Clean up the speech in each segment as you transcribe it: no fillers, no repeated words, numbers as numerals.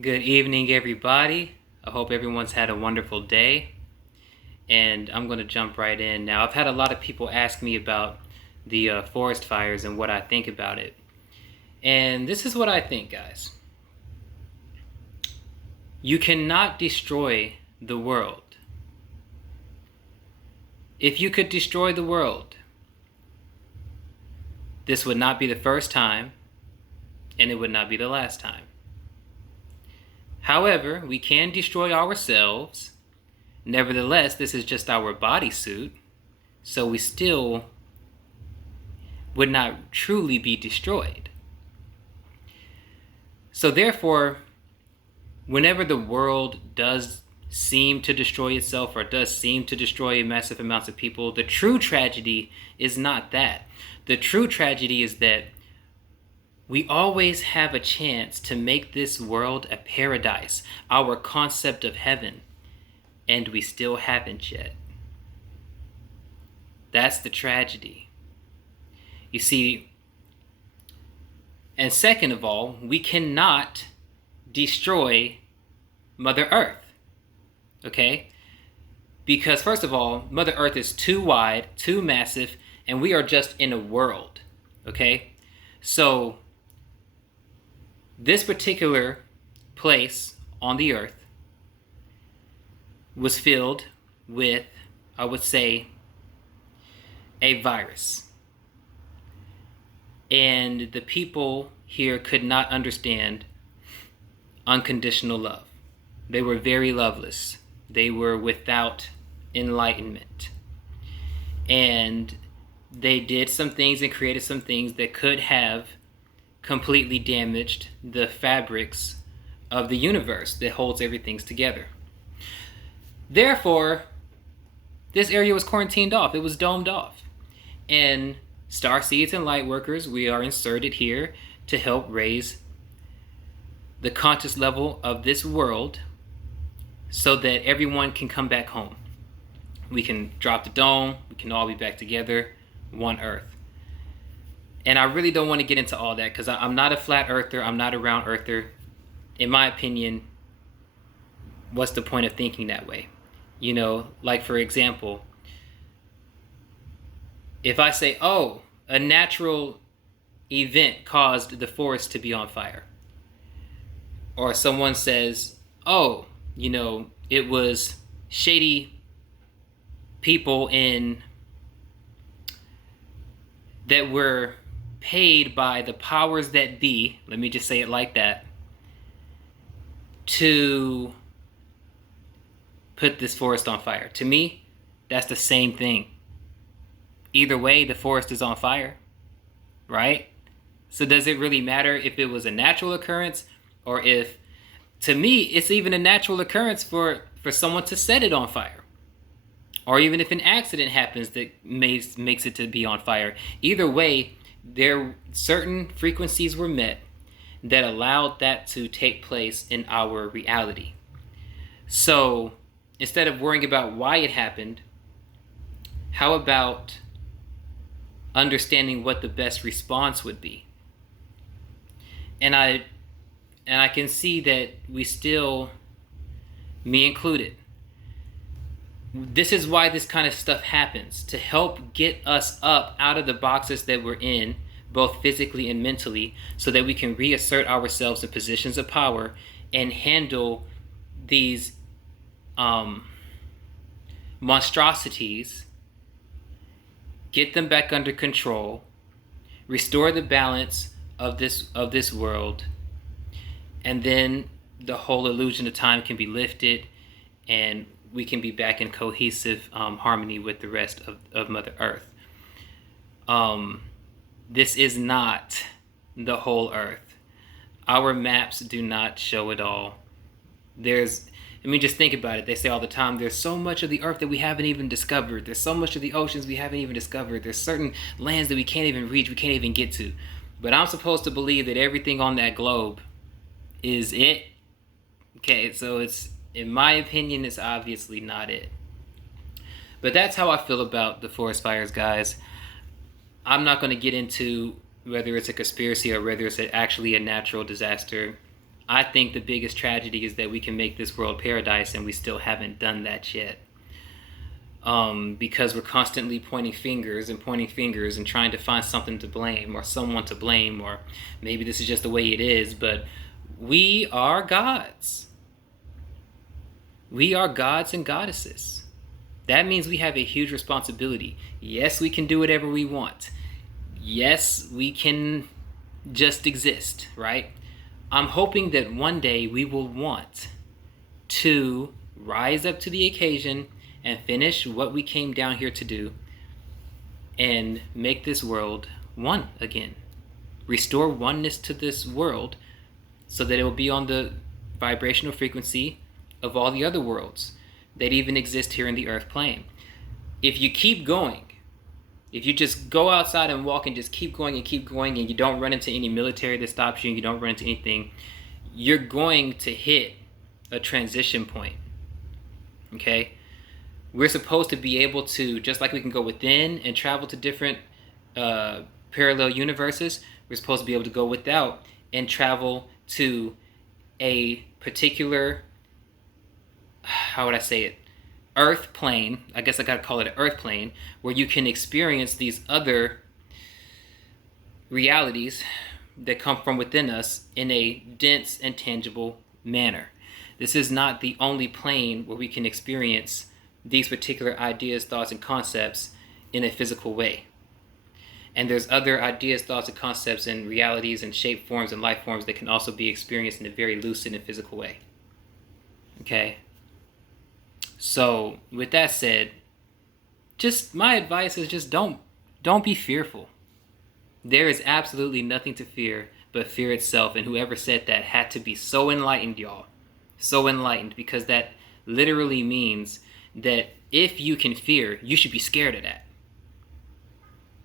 Good evening, everybody. I hope everyone's had a wonderful day. And I'm going to jump right in. Now, I've had a lot of people ask me about the forest fires and what I think about it. And this is what I think, guys. You cannot destroy the world. If you could destroy the world, this would not be the first time, and it would not be the last time. However, we can destroy ourselves. Nevertheless, this is just our bodysuit, so we still would not truly be destroyed. So therefore, whenever the world does seem to destroy itself or does seem to destroy massive amounts of people, the true tragedy is not that. The true tragedy is that we always have a chance to make this world a paradise, our concept of heaven, and we still haven't yet. That's the tragedy. You see, and second of all, we cannot destroy Mother Earth, okay? Because first of all, Mother Earth is too wide, too massive, and we are just in a world, okay? So this particular place on the earth was filled with, I would say, a virus. And the people here could not understand unconditional love. They were very loveless. They were without enlightenment. And they did some things and created some things that could have completely damaged the fabrics of the universe that holds everything together. Therefore, this area was quarantined off. It was domed off. And star seeds and light workers, we are inserted here to help raise the conscious level of this world so that everyone can come back home. We can drop the dome. We can all be back together, one Earth. And I really don't want to get into all that because I'm not a flat earther. I'm not a round earther. In my opinion, what's the point of thinking that way? You know, like for example, if I say, oh, a natural event caused the forest to be on fire. Or someone says, oh, you know, it was shady people that were paid by the powers that be, let me just say it like that, to put this forest on fire. To me, that's the same thing. Either way, the forest is on fire, right? So does it really matter if it was a natural occurrence or if, to me, it's even a natural occurrence for someone to set it on fire? Or even if an accident happens that makes it to be on fire. Either way, certain frequencies were met that allowed that to take place in our reality. So instead of worrying about why it happened, how about understanding what the best response would be? And I can see that we still, me included, this is why this kind of stuff happens, to help get us up out of the boxes that we're in, both physically and mentally, so that we can reassert ourselves in positions of power and handle these monstrosities, get them back under control, restore the balance of this world, and then the whole illusion of time can be lifted and we can be back in cohesive harmony with the rest of Mother Earth. This is not the whole Earth. Our maps do not show it all. Just think about it. They say all the time, there's so much of the Earth that we haven't even discovered. There's so much of the oceans we haven't even discovered. There's certain lands that we can't even reach, we can't even get to. But I'm supposed to believe that everything on that globe is it. Okay, so in my opinion, it's obviously not it. But that's how I feel about the forest fires, guys. I'm not going to get into whether it's a conspiracy or whether it's actually a natural disaster. I think the biggest tragedy is that we can make this world paradise and we still haven't done that yet. Because we're constantly pointing fingers and trying to find something to blame or someone to blame, or maybe this is just the way it is, but we are gods. We are gods and goddesses. That means we have a huge responsibility. Yes, we can do whatever we want. Yes, we can just exist, right? I'm hoping that one day we will want to rise up to the occasion and finish what we came down here to do and make this world one again. Restore oneness to this world so that it will be on the vibrational frequency of all the other worlds that even exist here in the earth plane. If you keep going, if you just go outside and walk and just keep going and you don't run into any military that stops you and you don't run into anything, you're going to hit a transition point. Okay? We're supposed to be able to, just like we can go within and travel to different parallel universes, we're supposed to be able to go without and travel to a particular, how would I say it, earth plane. I guess I gotta call it an earth plane, where you can experience these other realities that come from within us in a dense and tangible manner. This is not the only plane where we can experience these particular ideas, thoughts, and concepts in a physical way. And there's other ideas, thoughts, and concepts and realities and shape forms and life forms that can also be experienced in a very lucid and physical way. Okay? So, with that said, just my advice is just don't be fearful. There is absolutely nothing to fear but fear itself, and whoever said that had to be so enlightened, y'all. So enlightened, because that literally means that if you can fear, you should be scared of that.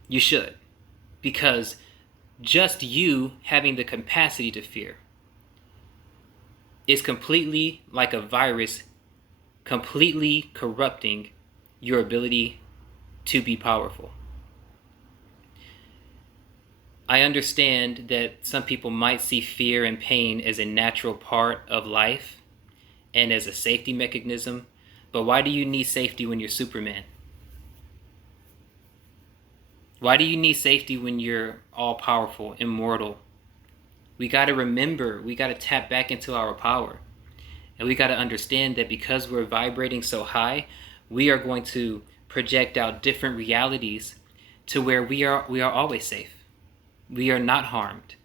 You should. Because just you having the capacity to fear is completely like a virus, completely corrupting your ability to be powerful. I understand that some people might see fear and pain as a natural part of life and as a safety mechanism, but why do you need safety when you're Superman? Why do you need safety when you're all-powerful, immortal? We got to remember, we got to tap back into our power. And we got to understand that because we're vibrating so high, we are going to project out different realities to where we are always safe. We are not harmed.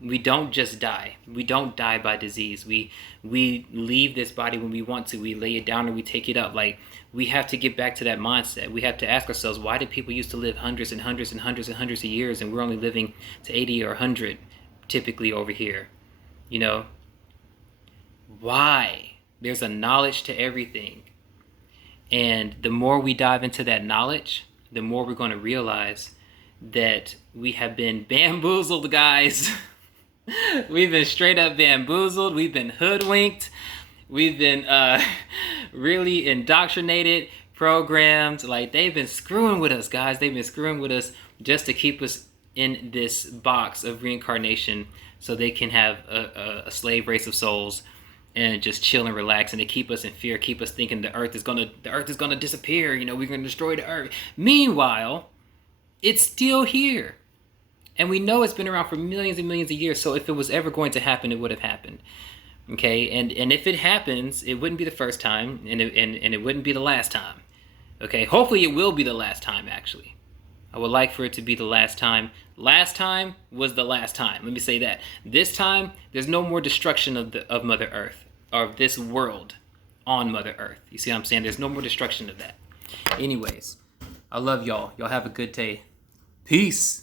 We don't just die. We don't die by disease. We leave this body when we want to. We lay it down or we take it up. Like, we have to get back to that mindset. We have to ask ourselves, why did people used to live hundreds and hundreds and hundreds and hundreds of years, and we're only living to 80 or 100 typically over here? You know? Why? There's a knowledge to everything. And the more we dive into that knowledge, the more we're going to realize that we have been bamboozled, guys. We've been straight up bamboozled. We've been hoodwinked. We've been really indoctrinated, programmed. Like, they've been screwing with us, guys. They've been screwing with us just to keep us in this box of reincarnation so they can have a slave race of souls and just chill and relax, and they keep us in fear, keep us thinking the earth is gonna disappear, you know, we're gonna destroy the earth. Meanwhile, it's still here. And we know it's been around for millions and millions of years, so if it was ever going to happen, it would have happened. Okay, and if it happens, it wouldn't be the first time, and it wouldn't be the last time. Okay, hopefully it will be the last time, actually. I would like for it to be the last time. Last time was the last time. Let me say that. This time, there's no more destruction of Mother Earth, or of this world on Mother Earth. You see what I'm saying? There's no more destruction of that. Anyways, I love y'all. Y'all have a good day. Peace.